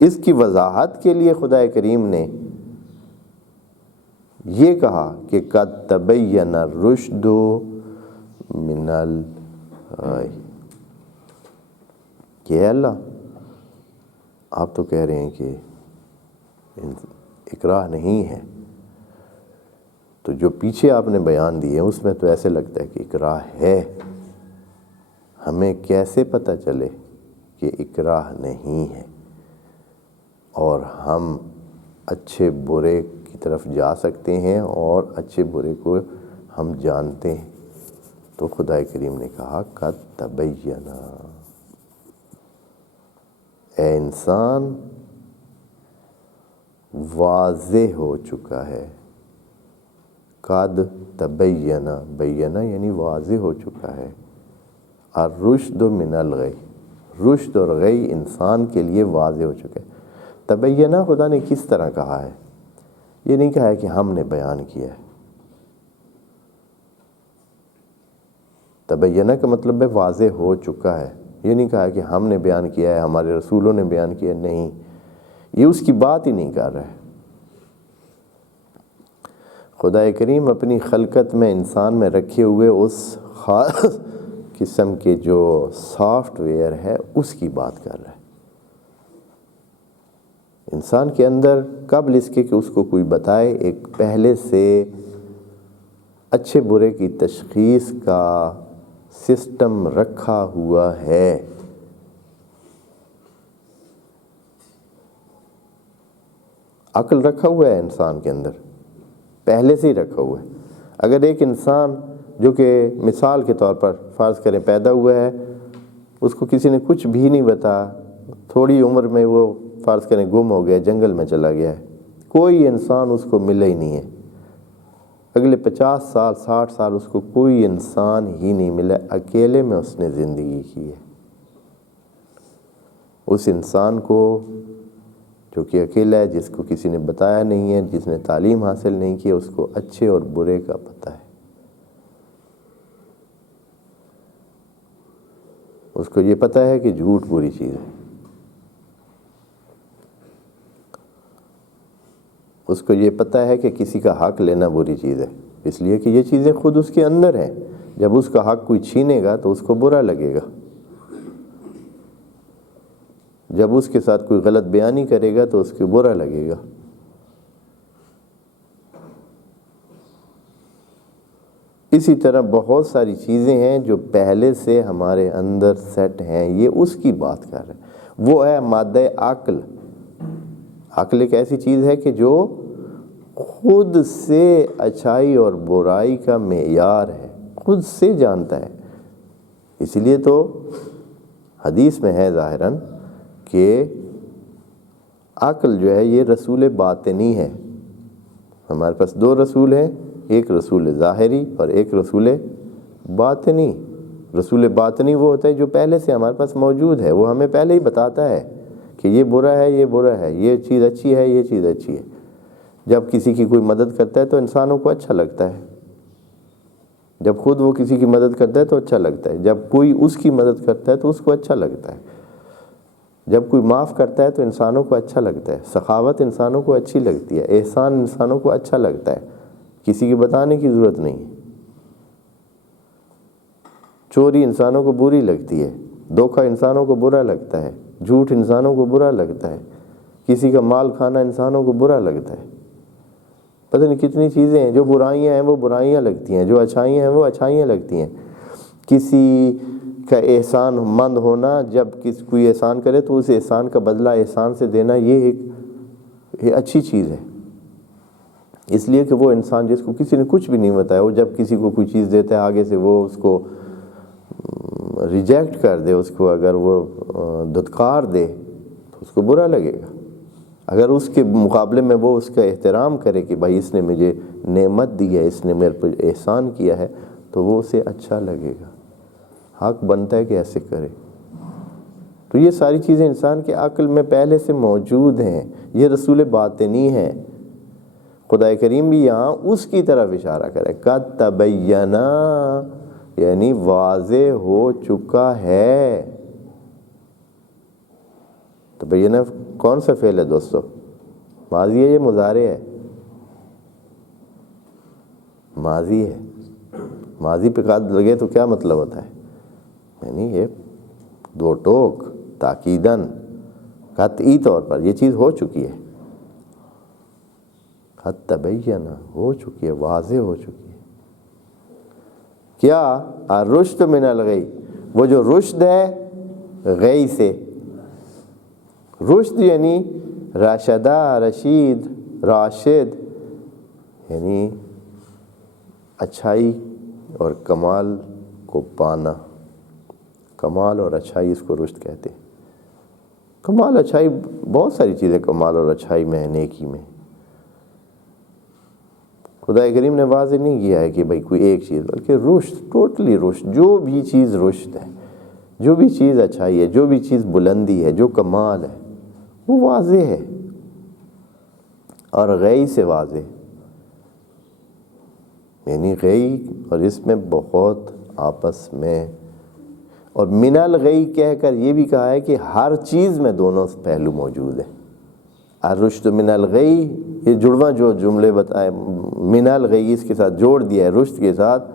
اس کی وضاحت کے لیے خدا کریم نے یہ کہا کہ قد تبین الرشد من الغی، کہ اللہ آپ تو کہہ رہے ہیں کہ اکراہ نہیں ہے، تو جو پیچھے آپ نے بیان دیے اس میں تو ایسے لگتا ہے کہ اکراہ ہے، ہمیں کیسے پتہ چلے کہ اکراہ نہیں ہے اور ہم اچھے برے کی طرف جا سکتے ہیں اور اچھے برے کو ہم جانتے ہیں؟ تو خدا کریم نے کہا قد تبین، اے انسان واضح ہو چکا ہے، قد تبین، بینا یعنی واضح ہو چکا ہے، الرشد من الغی، رشد اور غی انسان کے لیے واضح ہو چکا ہے۔ تبینہ خدا نے کس طرح کہا ہے؟ یہ نہیں کہا ہے کہ ہم نے بیان کیا ہے، تبینہ کا مطلب ہے واضح ہو چکا ہے، یہ نہیں کہا ہے کہ ہم نے بیان کیا ہے، ہمارے رسولوں نے بیان کیا ہے، نہیں، یہ اس کی بات ہی نہیں کر رہا ہے۔ خدا کریم اپنی خلقت میں انسان میں رکھے ہوئے اس خاص قسم کے جو سافٹ ویئر ہے اس کی بات کر رہا ہے۔ انسان کے اندر قبل اس کے کہ اس کو کوئی بتائے ایک پہلے سے اچھے برے کی تشخیص کا سسٹم رکھا ہوا ہے۔ عقل رکھا ہوا ہے انسان کے اندر، پہلے سے ہی رکھا ہوا ہے۔ اگر ایک انسان جو کہ مثال کے طور پر فرض کریں پیدا ہوا ہے، اس کو کسی نے کچھ بھی نہیں بتایا، تھوڑی عمر میں وہ فرض کریں گم ہو گیا، جنگل میں چلا گیا ہے، کوئی انسان اس کو ملا ہی نہیں ہے، اگلے 50 سال 60 سال اس کو کوئی انسان ہی نہیں ملا، اکیلے میں اس نے زندگی کی ہے۔ اس انسان کو جو کہ اکیلا ہے، جس کو کسی نے بتایا نہیں ہے، جس نے تعلیم حاصل نہیں کی، اس کو اچھے اور برے کا پتہ ہے۔ اس کو یہ پتہ ہے کہ جھوٹ بری چیز ہے، اس کو یہ پتہ ہے کہ کسی کا حق لینا بری چیز ہے، اس لیے کہ یہ چیزیں خود اس کے اندر ہیں۔ جب اس کا حق کوئی چھینے گا تو اس کو برا لگے گا، جب اس کے ساتھ کوئی غلط بیانی کرے گا تو اس کو برا لگے گا۔ اسی طرح بہت ساری چیزیں ہیں جو پہلے سے ہمارے اندر سیٹ ہیں، یہ اس کی بات کر رہے ہیں۔ وہ ہے مادہ عقل۔ عقل ایک ایسی چیز ہے کہ جو خود سے اچھائی اور برائی کا معیار ہے، خود سے جانتا ہے۔ اسی لیے تو حدیث میں ہے ظاہراً کہ عقل جو ہے یہ رسول باطنی ہے۔ ہمارے پاس دو رسول ہیں، ایک رسول ظاہری اور ایک رسول باطنی۔ رسول باطنی وہ ہوتا ہے جو پہلے سے ہمارے پاس موجود ہے، وہ ہمیں پہلے ہی بتاتا ہے کہ یہ برا ہے، یہ برا ہے، یہ چیز اچھی ہے، یہ چیز اچھی ہے۔ جب کسی کی کوئی مدد کرتا ہے تو انسانوں کو اچھا لگتا ہے، جب خود وہ کسی کی مدد کرتا ہے تو اچھا لگتا ہے، جب کوئی اس کی مدد کرتا ہے تو اس کو اچھا لگتا ہے، جب کوئی معاف کرتا ہے تو انسانوں کو اچھا لگتا ہے، سخاوت انسانوں کو اچھی لگتی ہے، احسان انسانوں کو اچھا لگتا ہے، کسی کی بتانے کی ضرورت نہیں ہے۔ چوری انسانوں کو بری لگتی ہے، دھوکہ انسانوں کو برا لگتا ہے، جھوٹ انسانوں کو برا لگتا ہے، کسی کا مال کھانا انسانوں کو برا لگتا ہے۔ پتہ نہیں کتنی چیزیں ہیں، جو برائیاں ہیں وہ برائیاں لگتی ہیں، جو اچھائیاں ہیں وہ اچھائیاں لگتی ہیں۔ کسی کا احسان مند ہونا، جب کوئی احسان کرے تو اس احسان کا بدلہ احسان سے دینا، یہ ایک اچھی چیز ہے۔ اس لیے کہ وہ انسان جس کو کسی نے کچھ بھی نہیں بتایا، وہ جب کسی کو کوئی چیز دیتا ہے آگے سے وہ اس کو ریجیکٹ کر دے، اس کو اگر وہ دھتکار دے تو اس کو برا لگے گا۔ اگر اس کے مقابلے میں وہ اس کا احترام کرے کہ بھائی اس نے مجھے نعمت دی ہے، اس نے میرے پر احسان کیا ہے، تو وہ اسے اچھا لگے گا، حق بنتا ہے کہ ایسے کرے۔ تو یہ ساری چیزیں انسان کے عقل میں پہلے سے موجود ہیں، یہ رسول باطنی ہے۔ خدا کریم بھی یہاں اس کی طرف اشارہ کرے، قد تبینا یعنی واضح ہو چکا ہے۔ تبینا کون سا فعل ہے دوستو؟ ماضی ہے یا مضارع ہے؟ ماضی ہے۔ ماضی پہ قد لگے تو کیا مطلب ہوتا ہے؟ یعنی یہ دو ٹوک، تاکیداً، قطعی طور پر یہ چیز ہو چکی ہے، قد تبین، ہو چکی ہے، واضح ہو چکی ہے۔ کیا؟ الرشد من الغی، وہ جو رشد ہے غی سے۔ رشد یعنی راشدہ، رشید، راشد، یعنی اچھائی اور کمال کو پانا۔ کمال اور اچھائی اس کو رشد کہتے ہیں۔ کمال اچھائی بہت ساری چیزیں کمال اور اچھائی میں ہے، نیکی میں۔ خدا کریم نے واضح نہیں کیا ہے کہ بھئی کوئی ایک چیز، بلکہ رشد، ٹوٹلی رشد، جو بھی چیز رشد ہے، جو بھی چیز اچھائی ہے، جو بھی چیز بلندی ہے، جو کمال ہے، وہ واضح ہے، اور غی سے واضح، یعنی غی اور اس میں بہت آپس میں، اور من الغی کہہ کر یہ بھی کہا ہے کہ ہر چیز میں دونوں پہلو موجود ہیں۔ الرشد من الغی، یہ جڑواں جو جملے بتائے، من الغی اس کے ساتھ جوڑ دیا ہے رشد کے ساتھ،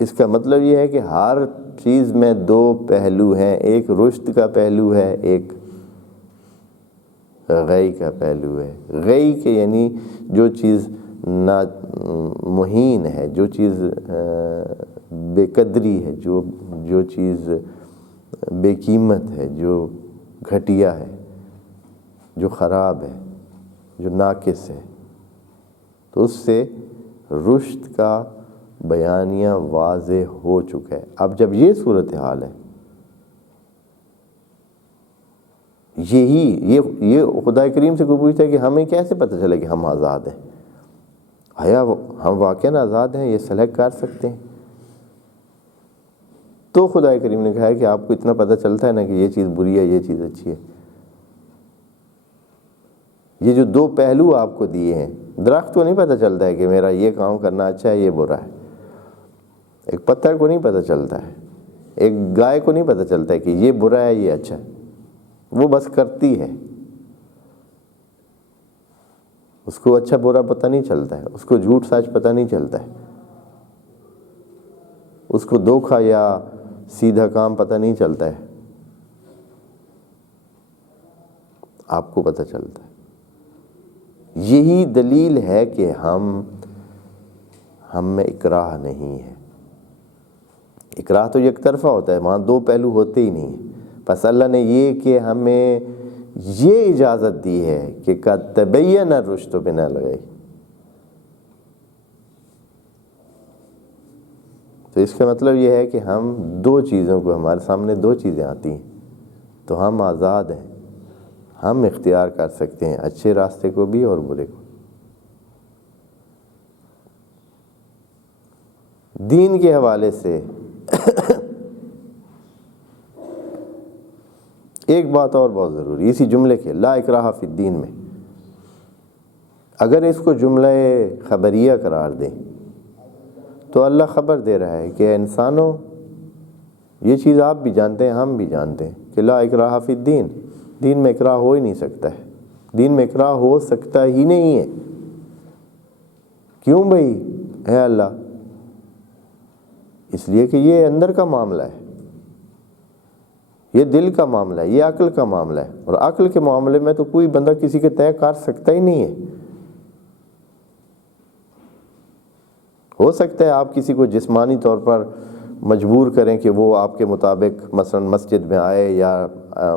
اس کا مطلب یہ ہے کہ ہر چیز میں دو پہلو ہیں، ایک رشد کا پہلو ہے، ایک غی کا پہلو ہے۔ غی کے یعنی جو چیز مہین ہے، جو چیز بے قدری ہے، جو چیز بے قیمت ہے، جو گھٹیا ہے، جو خراب ہے، جو ناقص ہے، تو اس سے رشد کا بیانیہ واضح ہو چکا ہے۔ اب جب یہ صورتحال ہے، یہ خدا کریم سے کوئی پوچھتا ہے کہ ہمیں کیسے پتہ چلے کہ ہم آزاد ہیں؟ آیا ہم واقعاً آزاد ہیں؟ یہ سلیکٹ کر سکتے ہیں؟ تو خدا کریم نے کہا ہے کہ آپ کو اتنا پتہ چلتا ہے نا کہ یہ چیز بری ہے، یہ چیز اچھی ہے۔ یہ جو دو پہلو آپ کو دیے ہیں، درخت کو نہیں پتہ چلتا ہے کہ میرا یہ کام کرنا اچھا ہے، یہ برا ہے۔ ایک پتھر کو نہیں پتہ چلتا ہے، ایک گائے کو نہیں پتہ چلتا ہے کہ یہ برا ہے، یہ اچھا ہے، وہ بس کرتی ہے، اس کو اچھا برا پتہ نہیں چلتا ہے، اس کو جھوٹ سچ پتہ نہیں چلتا ہے، اس کو دھوکا یا سیدھا کام پتہ نہیں چلتا ہے، آپ کو پتہ چلتا ہے۔ یہی دلیل ہے کہ ہم میں اکراہ نہیں ہے۔ اکراہ تو یک طرفہ ہوتا ہے، وہاں دو پہلو ہوتے ہی نہیں ہیں۔ بس اللہ نے یہ کہ ہمیں یہ اجازت دی ہے کہ قد تبین الرشد من الغی، تو اس کا مطلب یہ ہے کہ ہم دو چیزوں کو، ہمارے سامنے دو چیزیں آتی ہیں تو ہم آزاد ہیں، ہم اختیار کر سکتے ہیں اچھے راستے کو بھی اور برے کو۔ دین کے حوالے سے ایک بات اور بہت ضروری، اسی جملے کے لا اکراہ فی الدین میں اگر اس کو جملہ خبریہ قرار دیں تو اللہ خبر دے رہا ہے کہ انسانوں، یہ چیز آپ بھی جانتے ہیں، ہم بھی جانتے ہیں کہ لا اکراہ فی الدین، دین میں اکراہ ہو ہی نہیں سکتا ہے، دین میں اکراہ ہو سکتا ہی نہیں ہے۔ کیوں بھائی اے اللہ؟ اس لیے کہ یہ اندر کا معاملہ ہے، یہ دل کا معاملہ ہے، یہ عقل کا معاملہ ہے، اور عقل کے معاملے میں تو کوئی بندہ کسی کے طے کر سکتا ہی نہیں ہے۔ ہو سکتا ہے آپ کسی کو جسمانی طور پر مجبور کریں کہ وہ آپ کے مطابق مثلا مسجد میں آئے، یا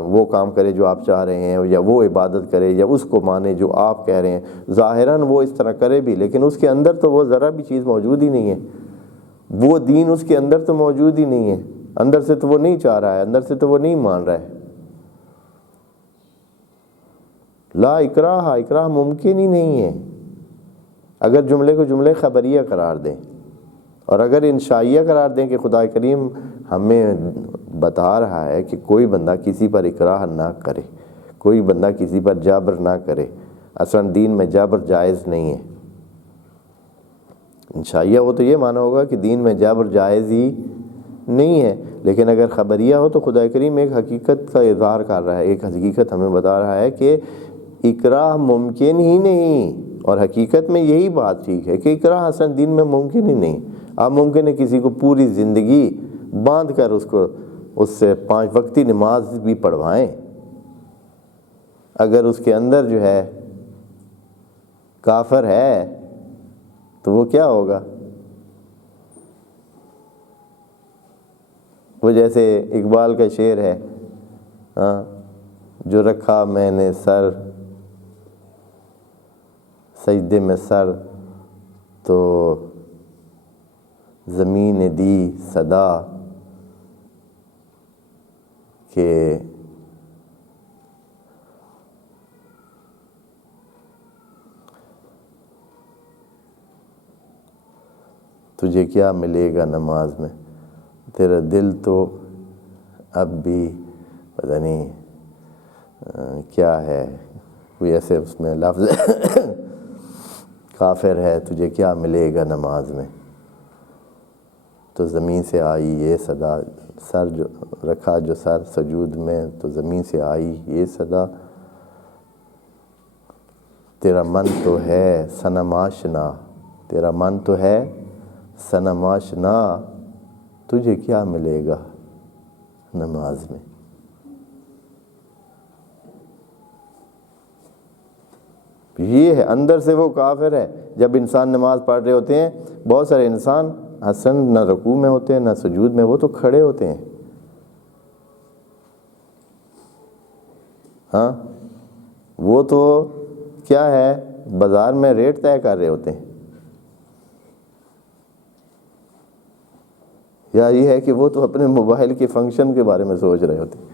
وہ کام کرے جو آپ چاہ رہے ہیں، یا وہ عبادت کرے، یا اس کو مانے جو آپ کہہ رہے ہیں۔ ظاہراً وہ اس طرح کرے بھی، لیکن اس کے اندر تو وہ ذرا بھی چیز موجود ہی نہیں ہے، وہ دین اس کے اندر تو موجود ہی نہیں ہے، اندر سے تو وہ نہیں چاہ رہا ہے، اندر سے تو وہ نہیں مان رہا ہے۔ لا اکراہ، اکراہ ممکن ہی نہیں ہے اگر جملے کو جملے خبریہ قرار دیں، اور اگر انشائیہ قرار دیں کہ خدا کریم ہمیں بتا رہا ہے کہ کوئی بندہ کسی پر اکراہ نہ کرے، کوئی بندہ کسی پر جبر نہ کرے، اصلا دین میں جبر جائز نہیں ہے۔ انشائیہ وہ تو یہ مانا ہوگا کہ دین میں جبر جائز ہی نہیں ہے، لیکن اگر خبریہ ہو تو خدا کریم ایک حقیقت کا اظہار کر رہا ہے، ایک حقیقت ہمیں بتا رہا ہے کہ اکراہ ممکن ہی نہیں، اور حقیقت میں یہی بات ٹھیک ہے کہ اکراہ اصل دین میں ممکن ہی نہیں۔ اب ممکن ہے کسی کو پوری زندگی باندھ کر اس سے 5 وقتی نماز بھی پڑھوائیں، اگر اس کے اندر جو ہے کافر ہے تو وہ کیا ہوگا؟ وہ جیسے اقبال کا شعر ہے، جو رکھا میں نے سر سجدے میں سر تو زمین نے دی صدا کہ تجھے کیا ملے گا نماز میں، تیرا دل تو اب بھی پتہ نہیں کیا ہے، کوئی ایسے اس میں لفظ کافر ہے، تجھے کیا ملے گا نماز میں، تو زمین سے آئی یہ صدا، سر جو رکھا جو سر سجود میں تو زمین سے آئی یہ صدا، تیرا من تو ہے صنم آشنا، تیرا من تو ہے صنم آشنا، تجھے کیا ملے گا نماز میں۔ یہ ہے اندر سے وہ کافر ہے۔ جب انسان نماز پڑھ رہے ہوتے ہیں، بہت سارے انسان حسن نہ رکوع میں ہوتے ہیں نہ سجود میں، وہ تو کھڑے ہوتے ہیں، ہاں وہ تو کیا ہے بازار میں ریٹ طے کر رہے ہوتے ہیں، یا یہ ہے کہ وہ تو اپنے موبائل کے فنکشن کے بارے میں سوچ رہے ہوتے ہیں۔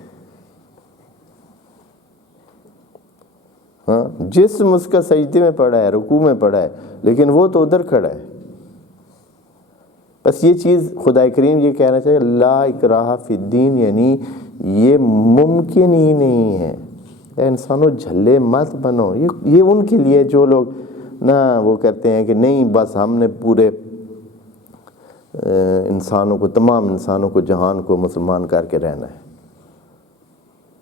ہاں جسم اس کا سجدے میں پڑا ہے، رکوع میں پڑا ہے، لیکن وہ تو ادھر کھڑا ہے۔ بس یہ چیز خدا کریم یہ کہنا چاہیے، لا اکراہ فی الدین، یعنی یہ ممکن ہی نہیں ہے۔ اے انسانوں جھلے مت بنو، یہ ان کے لیے جو لوگ نہ وہ کہتے ہیں کہ نہیں بس ہم نے پورے انسانوں کو، تمام انسانوں کو، جہان کو مسلمان کر کے رہنا ہے،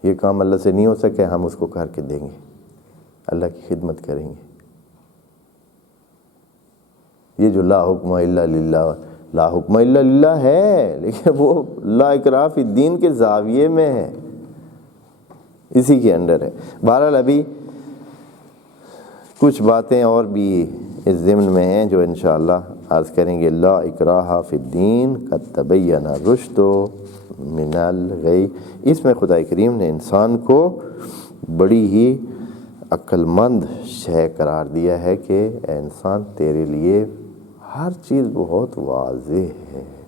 یہ کام اللہ سے نہیں ہو سکے، ہم اس کو کر کے دیں گے، اللہ کی خدمت کریں گے۔ یہ جو لا حکم الا للہ، لا حکم الا للہ ہے، لیکن وہ لا اکراہ فی الدین کے زاویے میں ہے، اسی کے اندر ہے۔ بہرحال ابھی کچھ باتیں اور بھی اس ضمن میں ہیں جو انشاءاللہ عرض کریں گے۔ لا اکراہ فی الدین قد تبین الرشد من الغی، اس میں خدا کریم نے انسان کو بڑی ہی عقل مند شے قرار دیا ہے کہ اے انسان تیرے لیے ہر چیز بہت واضح ہے۔